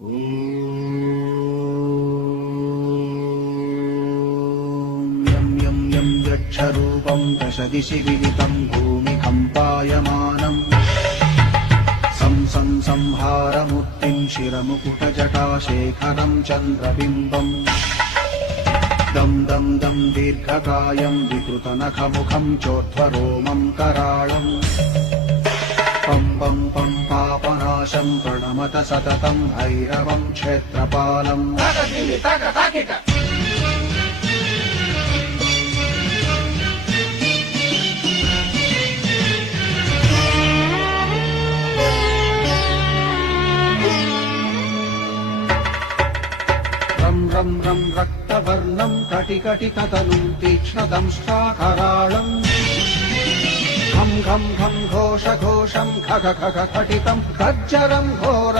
यं यं यं यक्षरूपं दशदिशि विदितं भूमिकम्पायमानम् संहारमूर्तिं शिरमुकुटजटाशेखरं चन्द्रबिम्बम् दं दं दं दीर्घकायं विकृतनखमुखं चोर्ध्वरोमं कराळम् पं पं पं पापनाशं प्रणमत सततं भैरवं क्षेत्रपालम् रं रं रं रक्तवर्णं कटिकटिततनुं तीक्ष्णदंष्ट्राकराळम् घं घं घं घोषघोषं खग खग खटितं खज्जरं घोर